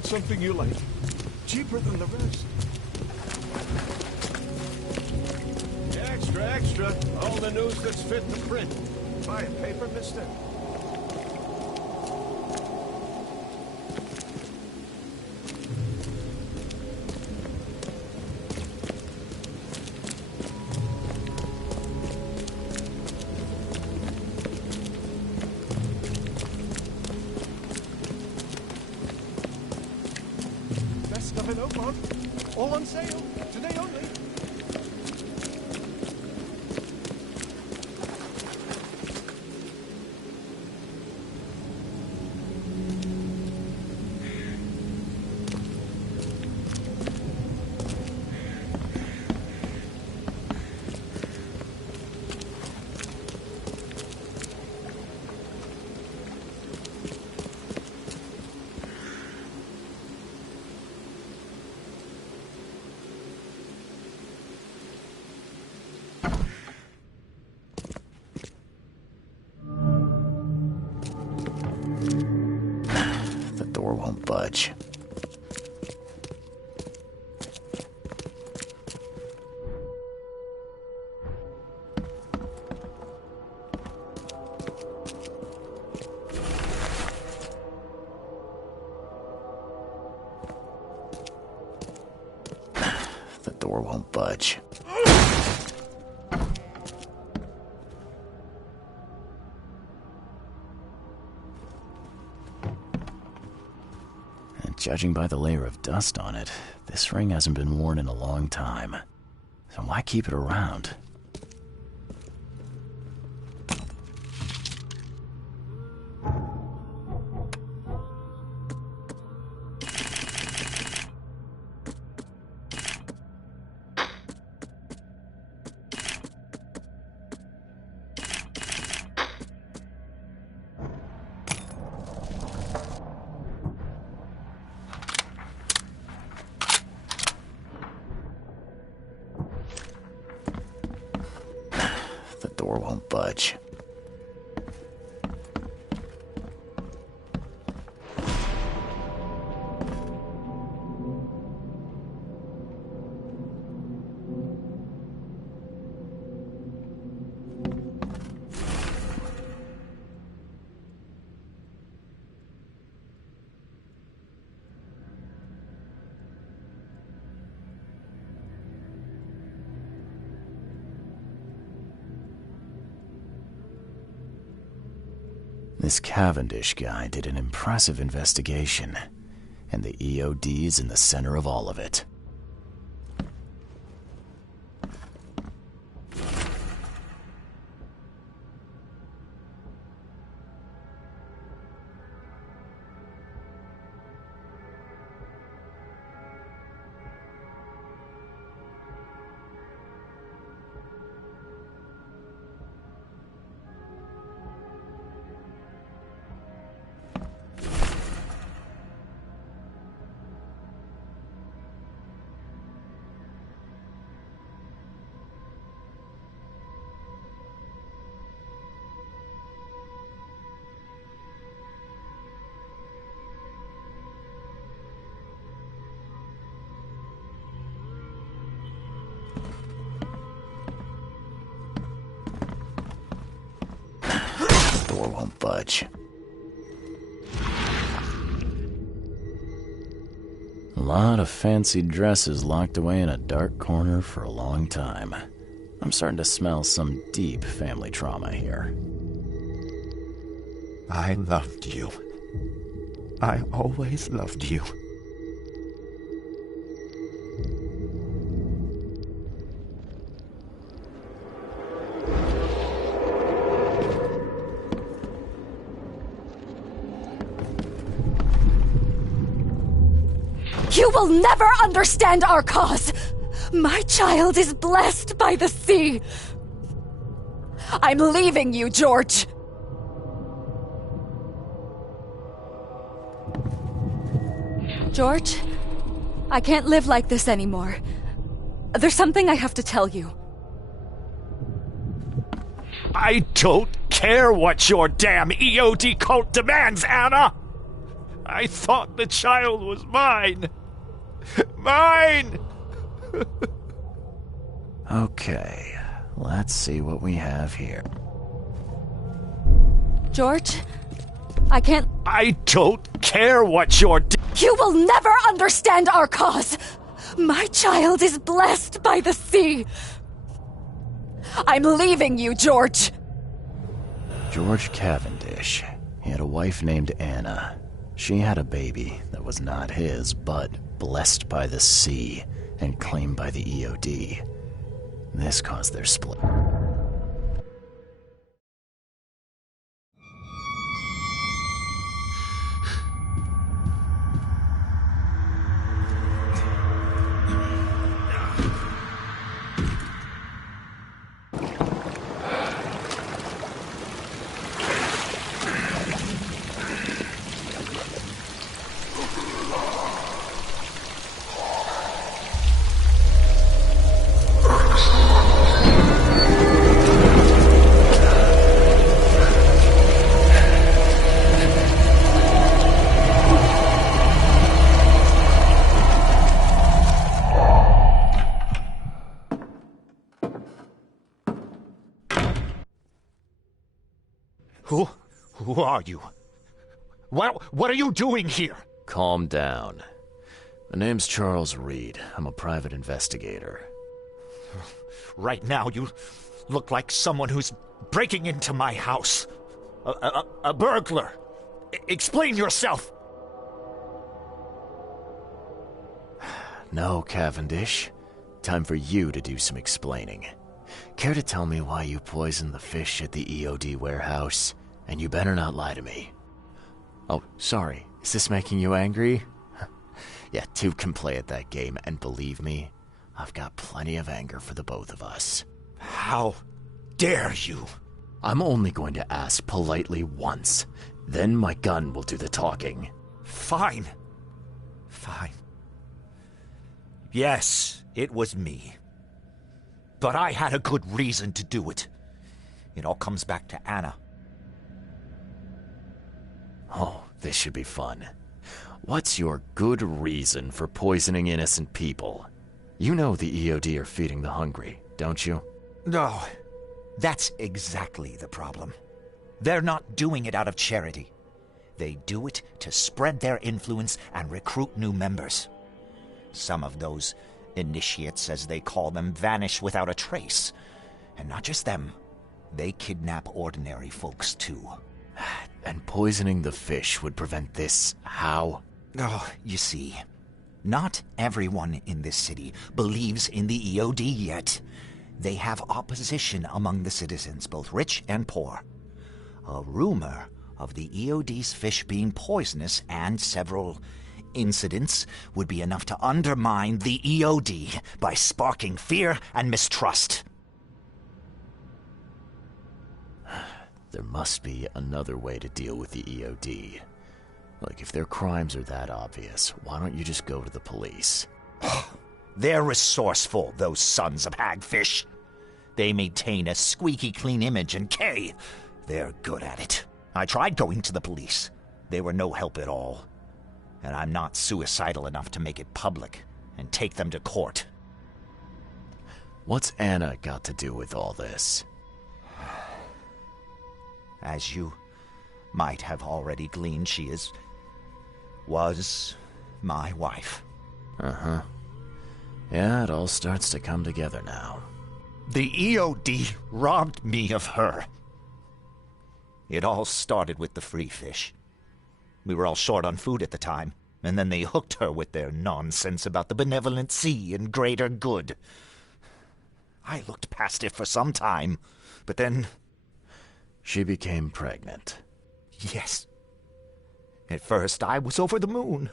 find something you like. Cheaper than the rest. Extra, extra. All the news that's fit to print. Buy a paper, mister? Best stuff in Oakmont. All on sale. Today only. The door won't budge. The door won't budge. And judging by the layer of dust on it, this ring hasn't been worn in a long time. So why keep it around? The door won't budge. This Cavendish guy did an impressive investigation, and the EOD is in the center of all of it. Door won't budge. A lot of fancy dresses locked away in a dark corner for a long time. I'm starting to smell some deep family trauma here. I loved you. I always loved you. You will never understand our cause! My child is blessed by the sea! I'm leaving you, George! George, I can't live like this anymore. There's something I have to tell you. I don't care what your damn EOD cult demands, Anna! I thought the child was mine. Mine! Okay, let's see what we have here. George, I can't. I don't care what you're You will never understand our cause! My child is blessed by the sea! I'm leaving you, George! George Cavendish. He had a wife named Anna. She had a baby that was not his, but blessed by the sea and claimed by the EOD. This caused their split. Who are you? What are you doing here? Calm down. My name's Charles Reed. I'm a private investigator. Right now, you look like someone who's breaking into my house. A burglar. Explain yourself. No, Cavendish. Time for you to do some explaining. Care to tell me why you poisoned the fish at the EOD warehouse? And you better not lie to me. Oh, sorry. Is this making you angry? Yeah, two can play at that game, and believe me, I've got plenty of anger for the both of us. How dare you? I'm only going to ask politely once. Then my gun will do the talking. Fine. Fine. Yes, it was me. But I had a good reason to do it. It all comes back to Anna. Oh, this should be fun. What's your good reason for poisoning innocent people? You know the EOD are feeding the hungry, don't you? No, that's exactly the problem. They're not doing it out of charity. They do it to spread their influence and recruit new members. Some of those initiates, as they call them, vanish without a trace. And not just them. They kidnap ordinary folks, too. And poisoning the fish would prevent this how? Oh, you see, not everyone in this city believes in the EOD yet. They have opposition among the citizens, both rich and poor. A rumor of the EOD's fish being poisonous and several incidents would be enough to undermine the EOD by sparking fear and mistrust. There must be another way to deal with the EOD. Like, if their crimes are that obvious, why don't you just go to the police? They're resourceful, those sons of hagfish. They maintain a squeaky clean image, and they're good at it. I tried going to the police. They were no help at all. And I'm not suicidal enough to make it public and take them to court. What's Anna got to do with all this? As you might have already gleaned, she was my wife. Uh-huh. Yeah, it all starts to come together now. The EOD robbed me of her. It all started with the free fish. We were all short on food at the time, and then they hooked her with their nonsense about the benevolent sea and greater good. I looked past it for some time, but then... She became pregnant. Yes. At first, I was over the moon.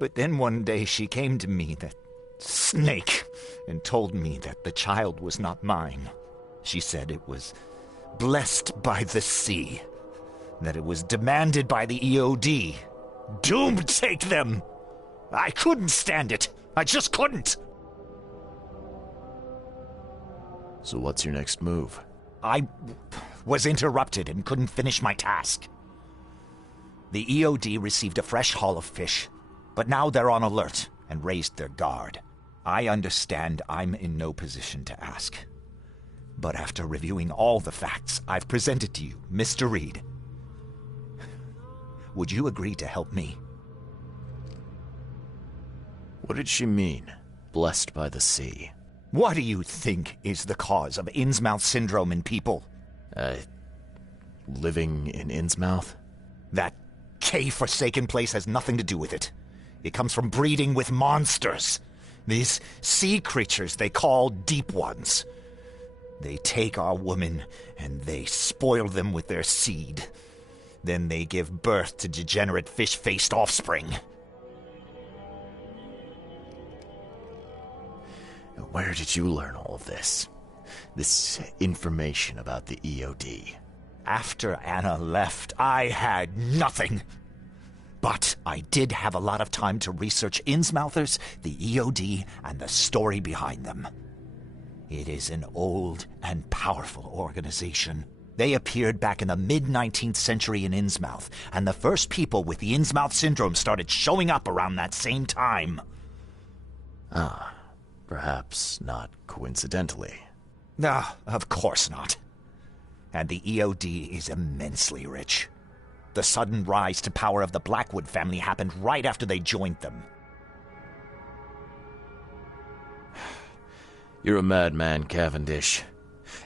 But then one day she came to me, that snake, and told me that the child was not mine. She said it was blessed by the sea, that it was demanded by the EOD. Doomed take them! I couldn't stand it. I just couldn't. So what's your next move? I was interrupted and couldn't finish my task. The EOD received a fresh haul of fish, but now they're on alert and raised their guard. I understand I'm in no position to ask. But after reviewing all the facts I've presented to you, Mr. Reed, would you agree to help me? What did she mean, blessed by the sea? What do you think is the cause of Innsmouth syndrome in people? Living in Innsmouth? That cave-forsaken place has nothing to do with it. It comes from breeding with monsters. These sea creatures they call Deep Ones. They take our women and they spoil them with their seed. Then they give birth to degenerate fish-faced offspring. Where did you learn all of this? This information about the EOD? After Anna left, I had nothing. But I did have a lot of time to research Innsmouthers, the EOD, and the story behind them. It is an old and powerful organization. They appeared back in the mid-19th century in Innsmouth, and the first people with the Innsmouth syndrome started showing up around that same time. Ah, perhaps not coincidentally. No, of course not. And the EOD is immensely rich. The sudden rise to power of the Blackwood family happened right after they joined them. You're a madman, Cavendish.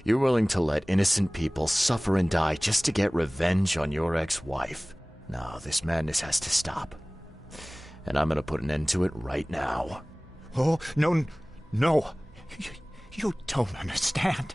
You're willing to let innocent people suffer and die just to get revenge on your ex-wife. No, this madness has to stop. And I'm gonna put an end to it right now. Oh, no. You don't understand.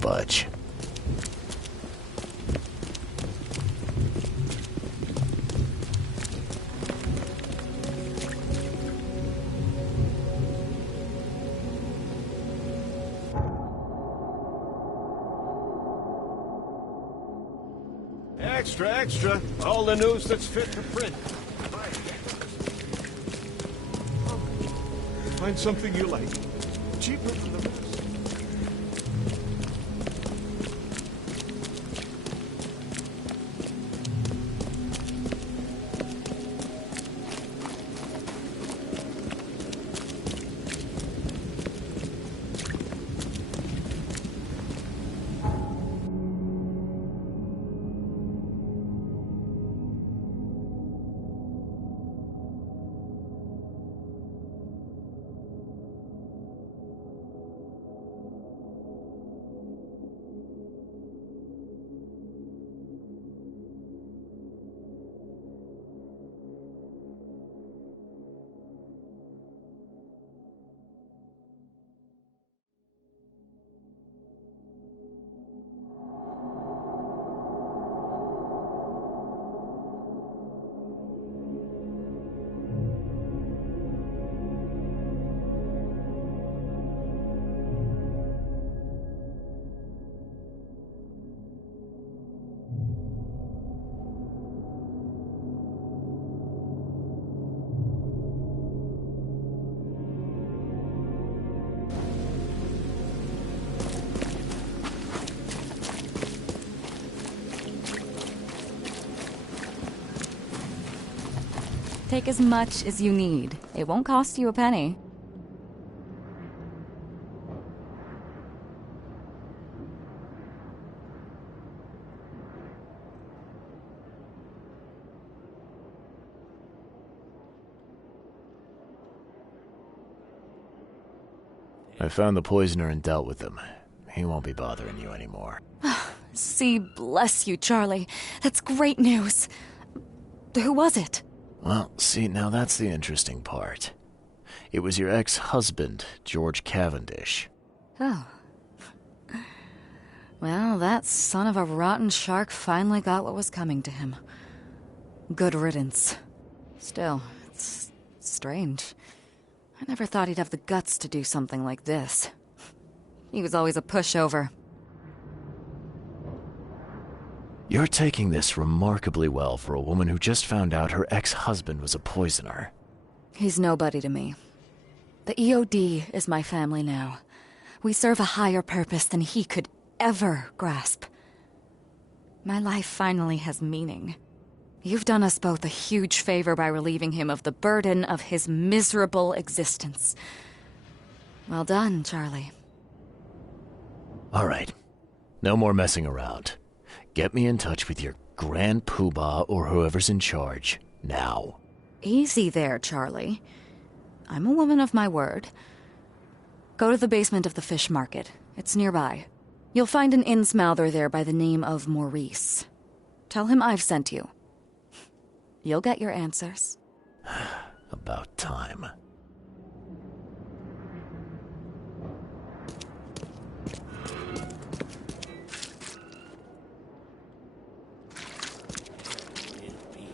Budge. Extra, extra. All the news that's fit to print. Find something you like. Cheaper than the rest. Take as much as you need. It won't cost you a penny. I found the poisoner and dealt with him. He won't be bothering you anymore. See, bless you, Charlie. That's great news. Who was it? Well, see, now that's the interesting part. It was your ex-husband, George Cavendish. Oh. Well, that son of a rotten shark finally got what was coming to him. Good riddance. Still, it's strange. I never thought he'd have the guts to do something like this. He was always a pushover. You're taking this remarkably well for a woman who just found out her ex-husband was a poisoner. He's nobody to me. The EOD is my family now. We serve a higher purpose than he could ever grasp. My life finally has meaning. You've done us both a huge favor by relieving him of the burden of his miserable existence. Well done, Charlie. All right. No more messing around. Get me in touch with your Grand Poobah or whoever's in charge, now. Easy there, Charlie. I'm a woman of my word. Go to the basement of the fish market. It's nearby. You'll find an innsmouther there by the name of Maurice. Tell him I've sent you. You'll get your answers. About time.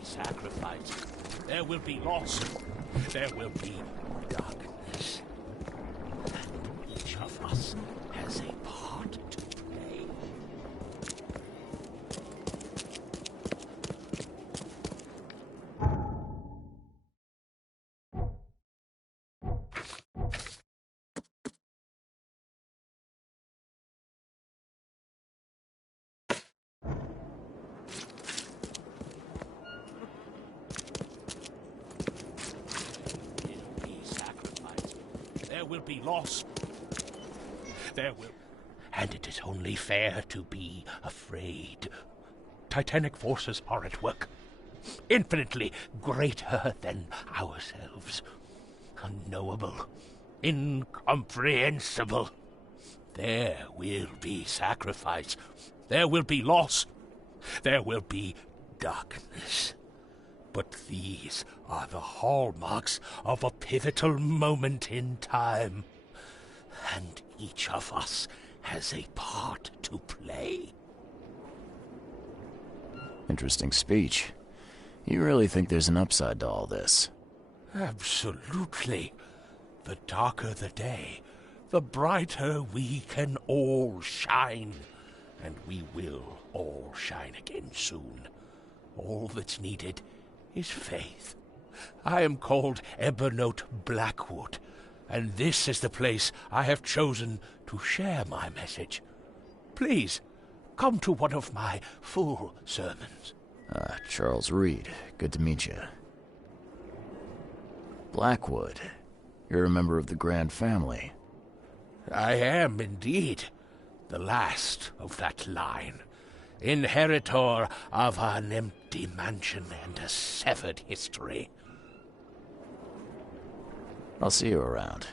Sacrifice. There will be loss. There will be darkness. And each of us has a part to play. There will be loss. There will... And it is only fair to be afraid. Titanic forces are at work. Infinitely greater than ourselves. Unknowable. Incomprehensible. There will be sacrifice. There will be loss. There will be darkness. But these are the hallmarks of a pivotal moment in time. And each of us has a part to play. Interesting speech. You really think there's an upside to all this? Absolutely. The darker the day, the brighter we can all shine. And we will all shine again soon. All that's needed is faith. I am called Ebernote Blackwood, and this is the place I have chosen to share my message. Please, come to one of my full sermons. Charles Reed. Good to meet you. Blackwood. You're a member of the Grand Family. I am indeed the last of that line. Inheritor of an empty mansion and a severed history. I'll see you around.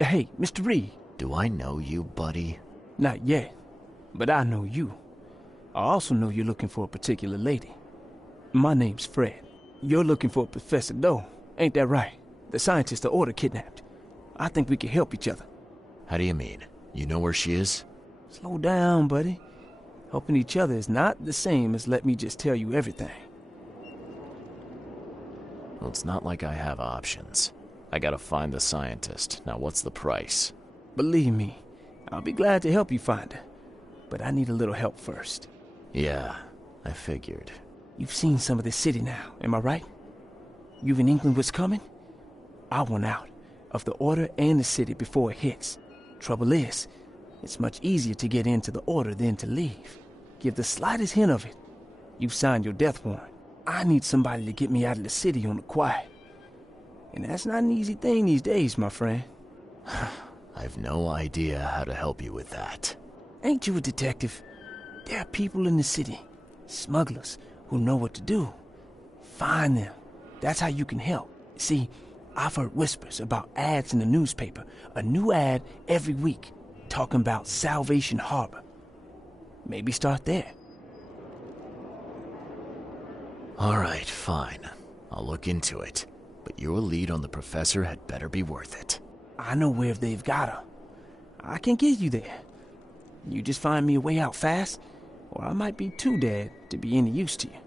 Hey, Mr. Reed. Do I know you, buddy? Not yet, but I know you. I also know you're looking for a particular lady. My name's Fred. You're looking for Professor Doe, ain't that right? The scientist the Order kidnapped. I think we can help each other. How do you mean? You know where she is? Slow down, buddy. Helping each other is not the same as let me just tell you everything. Well, it's not like I have options. I gotta find the scientist. Now, what's the price? Believe me, I'll be glad to help you find her. But I need a little help first. Yeah, I figured. You've seen some of this city now, am I right? You've in England what's coming? I want out of the Order and the city before it hits. Trouble is, it's much easier to get into the Order than to leave. Give the slightest hint of it, you've signed your death warrant. I need somebody to get me out of the city on the quiet. And that's not an easy thing these days, my friend. I've no idea how to help you with that. Ain't you a detective? There are people in the city, smugglers, who know what to do. Find them. That's how you can help. See, I've heard whispers about ads in the newspaper. A new ad every week, talking about Salvation Harbor. Maybe start there. All right, fine. I'll look into it. But your lead on the professor had better be worth it. I know where they've got her. I can get you there. You just find me a way out fast, or I might be too dead to be any use to you.